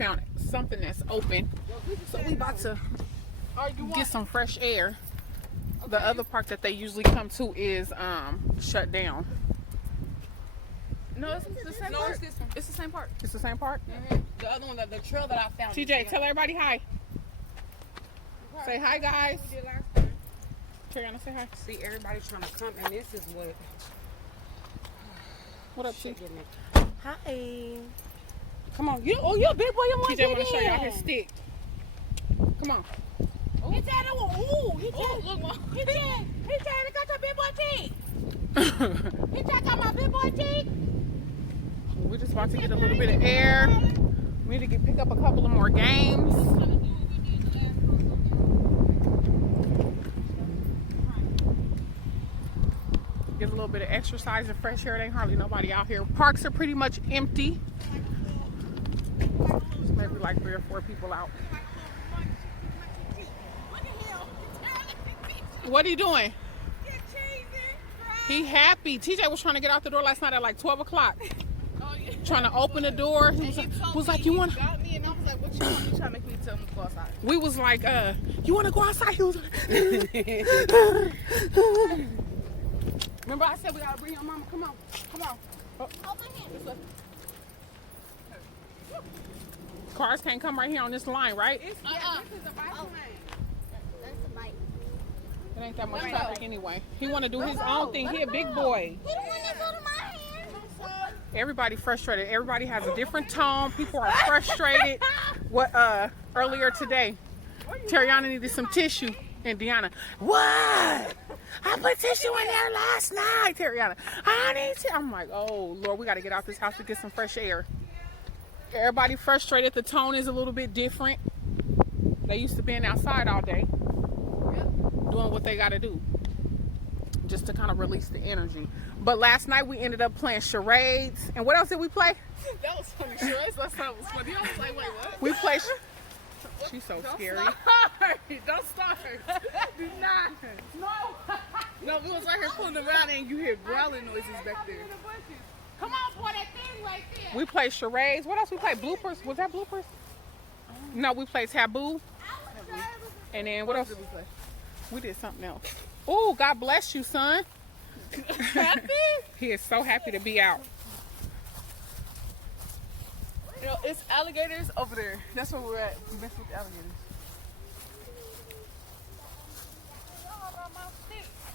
found something that's open. So we about to get some fresh air. Okay. The other park that they usually come to is shut down. No, it's the same park. It's the same park. It's the same park? Mm-hmm. The other one, the trail that I found. TJ, tell everybody hi. Say hi, guys. Tariana, say hi. See, everybody trying to come, and this is what. What up, T? Hi. Come on. You're a big boy. You want to TJ want to show y'all his stick. Come on. He said, "Ooh, he said, I got your big boy teeth. He said, I got my big boy teeth." We're just about to get a little bit of air. We need to pick up a couple of more games. Get a little bit of exercise and fresh air. There ain't hardly nobody out here. Parks are pretty much empty. Maybe like 3 or 4 people out. What are you doing? He happy. TJ was trying to get out the door last night at like 12 o'clock. Oh, yeah. Trying to open the door. He was like, you want to... got me, and I was like, what you want? You trying to make me tell him to go outside. We was like, you want to go outside? He was like... Remember I said we got to bring your mama? Come on. Come on. Oh. Cars can't come right here on this line, right? This is a bike lane. That's a bike. It ain't that much traffic anyway. He want to do his own thing. He a big boy. He don't want to go to my hand. Everybody frustrated. Everybody has a different tone. People are frustrated. What earlier today, Tariana needed some tissue, and Deanna, what? I put tissue in there last night, Tariana. I need to. I'm like, oh Lord, we got to get out this house to get some fresh air. Everybody frustrated. The tone is a little bit different. They used to being outside all day, doing what they got to do, just to kind of release the energy. But last night we ended up playing charades. And what else did we play? That was funny. Charades last night was funny. I was like, wait, what? We played. She's so scary. Don't start. Do not. No, we was right here pulling around and you hear growling noises back there. Come on, boy, that thing right there. We played charades. What else we played? Bloopers. Was that bloopers? No, we played taboo. And then what else did we play? We did something else. Oh, God bless you, son. He is so happy to be out. You know, it's alligators over there. That's where we're at. We messed with the alligators.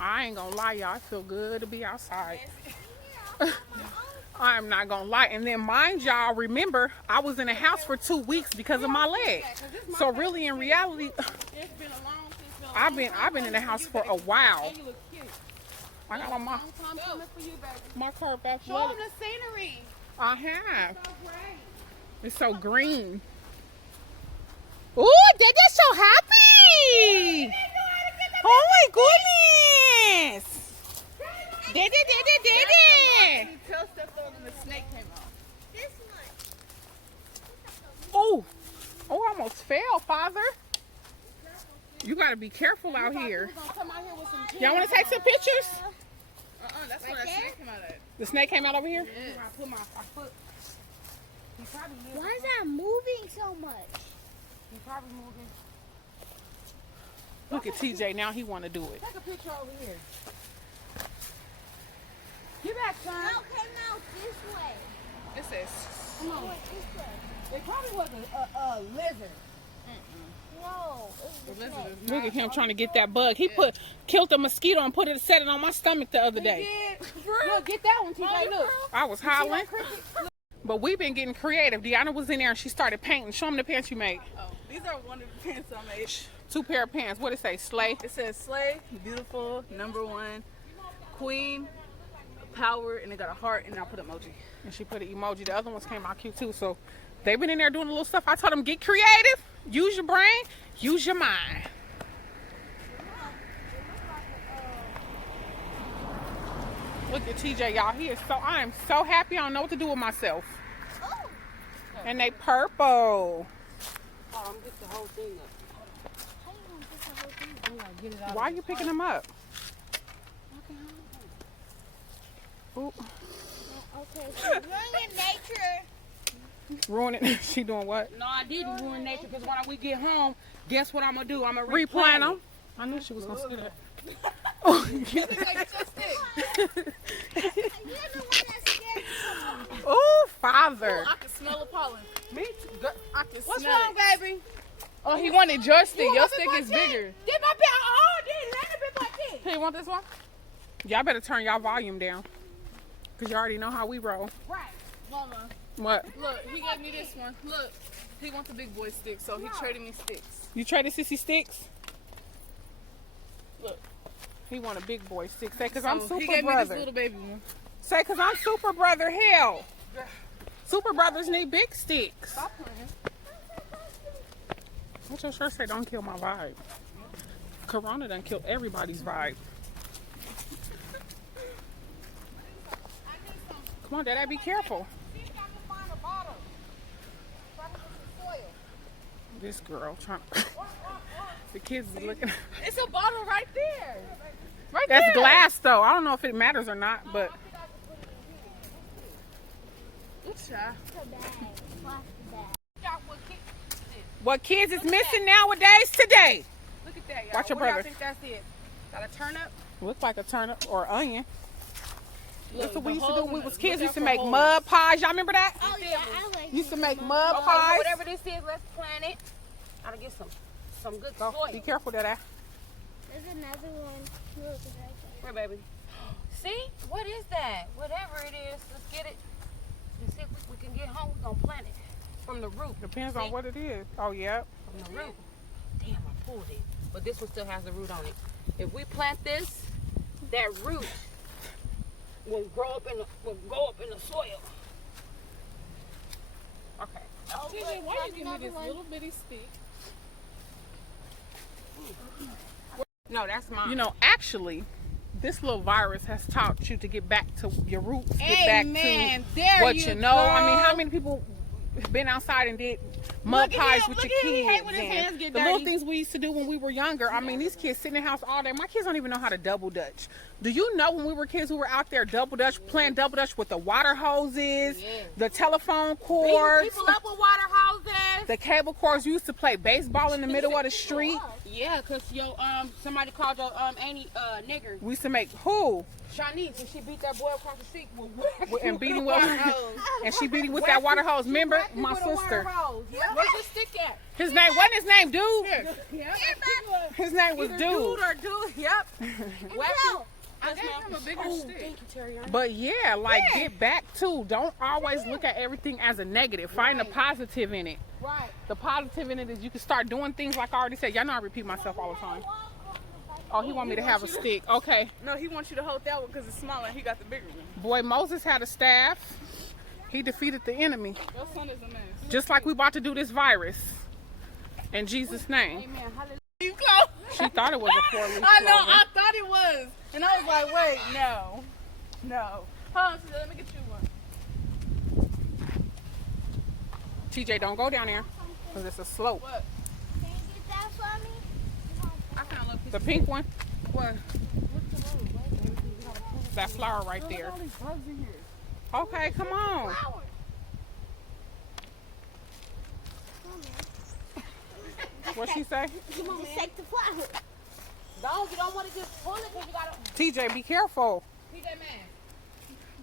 I ain't gonna lie, y'all. I feel good to be outside. I'm not gonna lie. And then mind y'all, remember, I was in the house for 2 weeks because of my leg. So really, in reality, I've been in the house for a while. I got on my car back. Show them the scenery. I have. It's so green. Ooh, Dada's so happy! Oh my goodness! Dada! Tell Steph and the snake came out. This one. Oh, I almost fell, Father. You gotta be careful out here. Y'all wanna take some pictures? That's where that snake came out at. The snake came out over here? Yes. I put my foot. Why is that moving so much? He's probably moving. Look at TJ now, he wanna do it. Take a picture over here. Get back, son. No, came out this way. It says, Come on. This way. it probably was a lizard. No. The lizard is Look at him trying to get that bug. He killed a mosquito and set it on my stomach the other day. Look, get that one, TJ. Look. I was hollering. But we've been getting creative. Deanna was in there and she started painting. Show them the pants you made. Oh, these are one of the pants I made. 2 pair of pants. What it say? Slay? It says slay, beautiful, #1, queen, power, and it got a heart, and I put emoji. And she put an emoji. The other ones came out cute too. So they've been in there doing a little stuff. I told them, get creative. Use your brain. Use your mind. Look at TJ, y'all. I am so happy. I don't know what to do with myself. Oh. And they purple. Oh, I'm gonna get the whole thing up. How you gonna get the whole thing? Get it out. Why are you picking them up? Ooh. Okay, so you're in nature. Ruin it. She doing what? No, I didn't ruin nature because when we get home, guess what I'm gonna do? I'm gonna Replant them. it. I knew she was gonna say that. You're the one that's scared. Oh, Father. I can smell the pollen. Me too. Girl, I can What's smell wrong, it. baby? Oh, he wanted your stick. You Your want stick this is one, bigger. Did my bit? Oh, did let the bit my tea. Hey, you want this one? Y'all better turn y'all volume down. Because you already know how we roll. Right. Mama, What? look, he gave me this one. Look, he wants the big boy stick, so he traded me sticks. You traded Sissy sticks? Look. He want a big boy stick. Say, because I'm So super he gave me brother. this little baby one. Say, because I'm super brother. Hell. Super brothers need big sticks. Stop playing. What your shirt say? Don't kill my vibe. Corona done killed everybody's vibe. Come on, Dad, be careful. See if I can find a bottle. So I can put some soil. This girl trying. The kids is looking. It's a bottle right there. Right That's there. glass, though. I don't know if it matters or not, but Good job. what kids is missing nowadays today? Look at that, y'all. Watch your What do y'all brother. think that's it? Got a turnip? Look like a turnip or onion. That's what we used to do holes when we in was it. kids. Look We used to out make for mud pies. Y'all remember that? Oh, yeah, I like Used to make mud Okay, pies. whatever this is, let's plant it. Gotta get some good Go, soil. be careful, Dad. There's another one. Look, it's right Where, baby? See? What is that? Whatever it is, let's get it. Let's see if we can get home. We're gonna plant it from the root. Depends See? on what it is. Oh, yeah. From the root. Damn, I pulled it. But this one still has the root on it. If we plant this, that root will go up in the soil. Okay. TJ, why you give me another this one. little bitty stick? No, that's mine. You know, actually, this little virus has taught you to get back to your roots. Get back Amen. to There what you you know. I mean, go. how many people been outside and did mud Look at pies him, with look your at him. He kids? hate when his and hands get the little dirty. things we used to do when we were younger. I mean, these kids sit in the house all day. My kids don't even know how to double dutch. Do you know when we were kids, we were out there double dutch, playing double dutch with the water hoses, the telephone cords, People up with water houses. the cable cords? You used to play baseball in the middle of the street. Yeah, cause somebody called your Annie nigger. We used to make who? Shanice, and she beat that boy across the street with And beat him with, water hose. and she beat him with that water hose. Remember, Whacked him my with a water sister. hose. Yep. Where's the stick at? His name wasn't his name, dude. Yep. His name was Either dude. dude or dude. Yep. Whacked him. I gave him a bigger stick. Thank you, Terry. But yeah, like get back to. Don't always look at everything as a negative. Find the positive in it. Right. The positive in it is you can start doing things like I already said. Y'all know I repeat myself all the time. Oh, he want me to have a stick. Okay. No, he wants you to hold that one because it's smaller and he got the bigger one. Boy, Moses had a staff. He defeated the enemy. Your son is a mess. Just like we about to do this virus. In Jesus' name. Amen. Hallelujah. You close. She thought it was a 4-leaf I know, clover. I thought it was. And I was like, wait, no. No. Hold on, let me get you one. TJ, don't go down there. Because it's a slope. What? Can you get that for me? I found a little piece The pink one. What? That flower right there. All these bugs in here. Okay, come on. What she say? Just take the flower. You don't want to just pull it because you got to. TJ, be careful. He that man.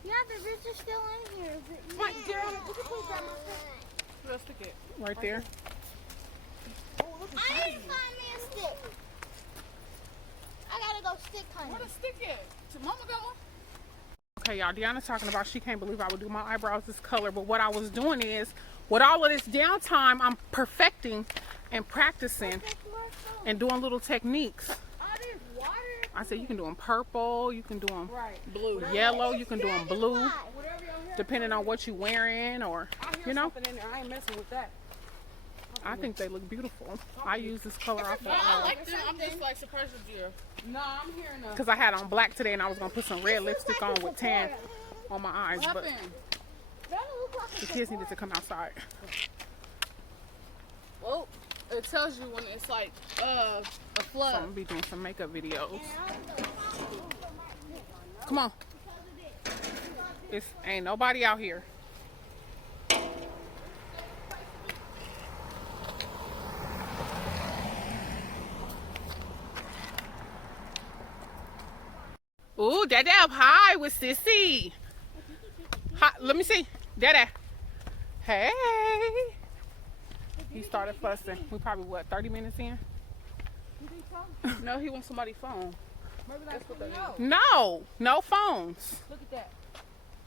Yeah, the roots are still in here. Right, Jeremy, you can put that Where's the stick at? Right there. I didn't find me a stick. I gotta go stick hunting. Where the stick at? Did Mama got one? Okay, y'all, Deanna's talking about she can't believe I would do my eyebrows this color, but what I was doing is, with all of this downtime, I'm perfecting and practicing and doing little techniques. Oh, there's water. I said you can do them purple, you can do them Right. Blue. yellow, you can do them blue, Whatever you hear. depending on what you're wearing, or, I hear you know, something in there. I ain't messing with that. I think they look beautiful. I use this color off No, I of, like them. I'm just like surprised with you. No, I'm hearing a. because I had on black today and I was going to put some red lipstick on with tan on my eyes, What but happened? the kids needed to come outside. Well, it tells you when it's like a So flood. I'm going to be doing some makeup videos. Come on. It's ain't nobody out here. Ooh, Dad up high with Sissy. Hi, let me see. Dad. Hey. He started fussing. We probably, what, 30 minutes in? No, he wants somebody's phone. Maybe that's what they No. No phones. Look at that.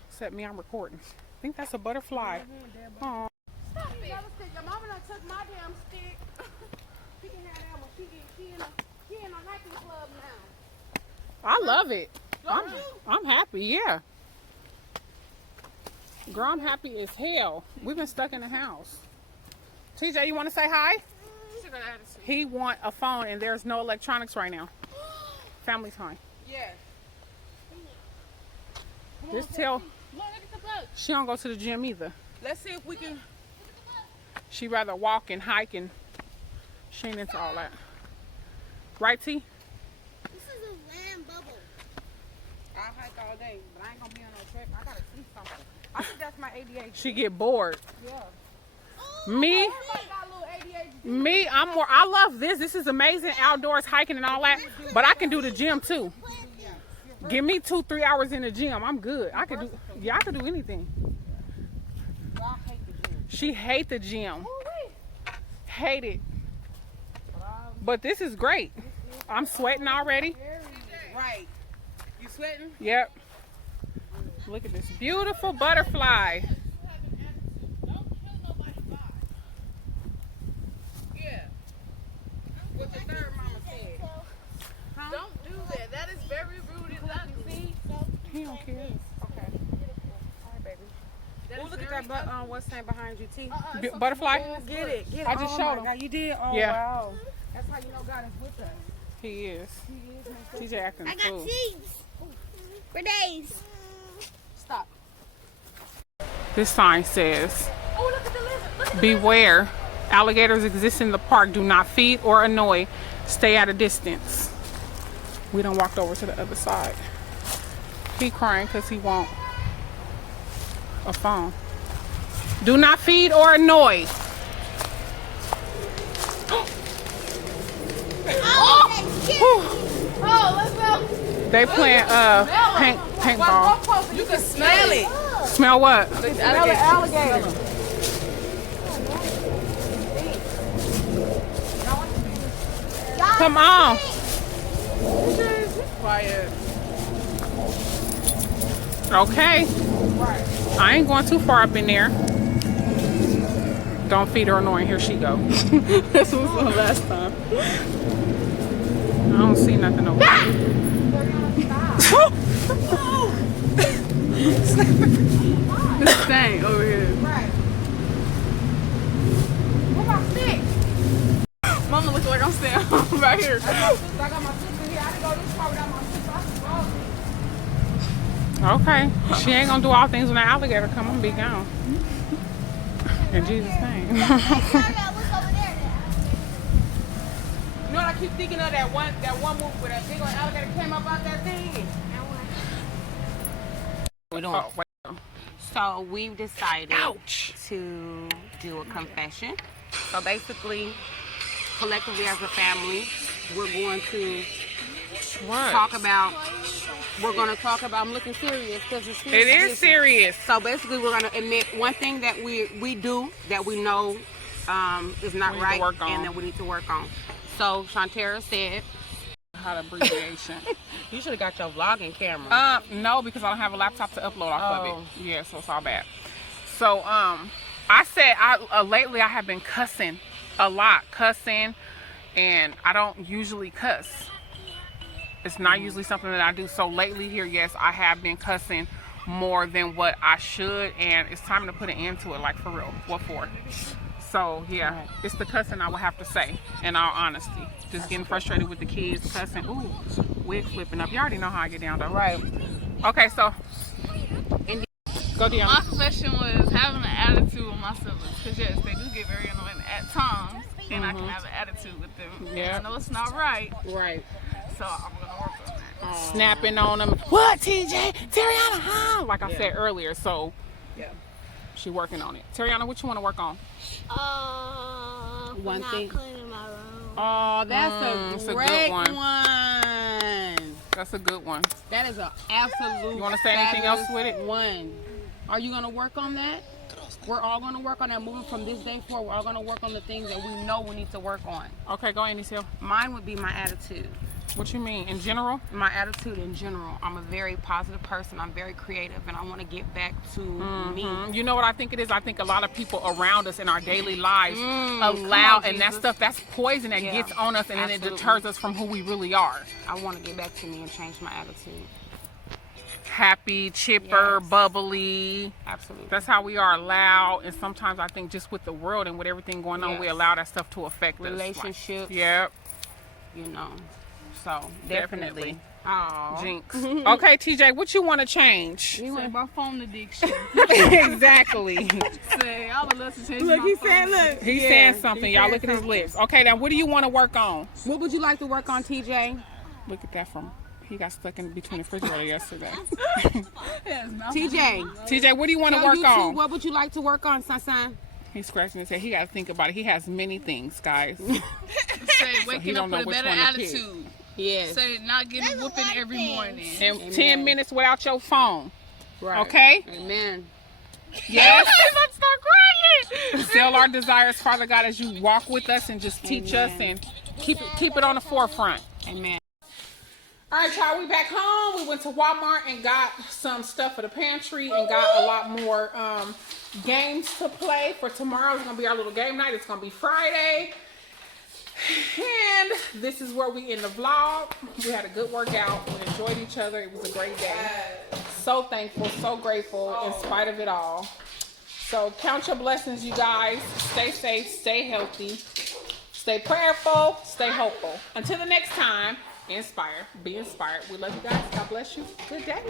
Except me, I'm recording. I think that's a butterfly. Aw. Stop it. Your mama done took my damn stick. She can have that one. She in a hiking club now. I love it. I'm happy, yeah. Girl, I'm happy as hell. We've been stuck in the house. TJ, you want to say hi? He want a phone and there's no electronics right now. Family time. Yes. Just tell Look at the boat. she don't go to the gym either. Let's see if we can. She rather walk and hike and she ain't into all that. Right, T? This is a land bubble. I'll hike all day, but I ain't gonna be on no trip. I gotta see something. I think that's my ADHD. She get bored. Yeah. Me? Everybody got a little ADHD. Me, I love this. This is amazing outdoors hiking and all that. But I can do the gym too. Give me 2-3 hours in the gym. I'm good. I can do anything. I hate the gym. She hate the gym. Hate it. But this is great. I'm sweating already. Right. You sweating? Yep. Look at this beautiful butterfly. Yeah. What the third mama said. Don't do that. That is very rude and ugly. He don't care. Okay. All right, baby. Oh, look at that what's saying behind you, T. Butterfly? Get it. Get it. I just showed him. God, you did? Oh, Yeah. wow. That's how you know God is with us. He is. TJ acting I got fool. seeds for days. Stop. This sign says, Oh, look at the lizard. Look at beware, alligators exist in the park. Do not feed or annoy. Stay at a distance. We done walked over to the other side. He crying because he want a phone. Do not feed or annoy. Oh, let's go. They playing paintball. You can smell it. Smell what? Smell the alligator. Come on. Quiet. Okay. I ain't going too far up in there. Don't feed her annoying. Here she go. This was the last time. I don't see nothing over there. This thing over here. Mama looks like I'm standing right here. I got my sister here. I didn't go this far without my sister. Okay. She ain't gonna do all things when that alligator come and be gone. In Jesus' name. What's over there? You know what I keep thinking of? That one movie where that big old alligator came up out that thing. We're doing. Oh, wait. So we've decided Ouch. to do a confession. So basically, collectively as a family, we're going to What? talk about. We're going to talk about. I'm looking serious because it's serious. It is serious. So basically, we're going to admit one thing that we do that we know is not We need to right, work on. and that we need to work on. So Shantara said, How the abbreviation. "You should have got your vlogging camera." No, because I don't have a laptop to upload off Oh. of it. Yeah, so it's all bad. So, I said lately I have been cussing a lot, and I don't usually cuss. It's not usually something that I do. So lately here, yes, I have been cussing more than what I should, and it's time to put an end to it, like for real. What for? So yeah, it's the cussing I would have to say, in all honesty. Just getting frustrated with the kids, cussing. Ooh, wig flipping up. You already know how I get down though. Right. Okay, so go Deanna. My confession was having an attitude with my siblings, because yes, they do get very annoying at times, and I can have an attitude with them. Yeah. I know it's not right, Right. so I'm gonna work on that. Snapping on them. What, TJ? Terriana, huh? Like I said earlier, so Yeah. she working on it. Terriana, what you want to work on? One not thing. cleaning my room. Oh, that's It's a a great good one. one. That's a good one. That is an absolute. You wanna say anything else fabulous with it? One. Are you gonna work on that? We're all gonna work on that. Moving from this day forward, we're all gonna work on the things that we know we need to work on. Okay, go Andy Seal. Mine would be my attitude. What you mean? In general? My attitude in general. I'm a very positive person. I'm very creative, and I want to get back to me. You know what I think it is? I think a lot of people around us in our daily lives allow, come on, and that Jesus. stuff, that's poison that Yeah, gets on us, and then it absolutely. deters us from who we really are. I want to get back to me and change my attitude. Happy, chipper, Yes. bubbly. Absolutely. That's how we are, loud. And sometimes I think just with the world and with everything going on, we Yes. allow that stuff to affect us. Relationships. Yep. You know. So definitely. Aw. Jinx. Okay, TJ, what you want to change? Say my phone addiction. Exactly. Say I would love to change Look, my he phone. said, look. He's Yeah, saying something. he Y'all said look at his something. lips. Okay, now what do you want to work on? What would you like to work on, TJ? Look at that from. He got stuck in between the refrigerator yesterday. Yes, my TJ. TJ, what do you want to Tell work YouTube, on? what would you like to work on, son? He's scratching his head. He got to think about it. He has many things, guys. Say he waking don't up know with a which better one to pick. attitude. Yes. Say not getting whooping every morning. And 10 minutes without your phone. Right. Okay? Amen. Yes. I'm start crying. Fulfill our desires, Father God, as you walk with us and just teach us and keep it on the forefront. Amen. All right, y'all, we back home. We went to Walmart and got some stuff for the pantry and got a lot more games to play for tomorrow. It's going to be our little game night. It's going to be Friday. And this is where we end the vlog. We had a good workout. We enjoyed each other. It was a great day. So thankful, so grateful in spite of it all. So count your blessings, you guys. Stay safe, stay healthy, stay prayerful, stay hopeful. Until the next time, inspire, be inspired. We love you guys. God bless you. Good day.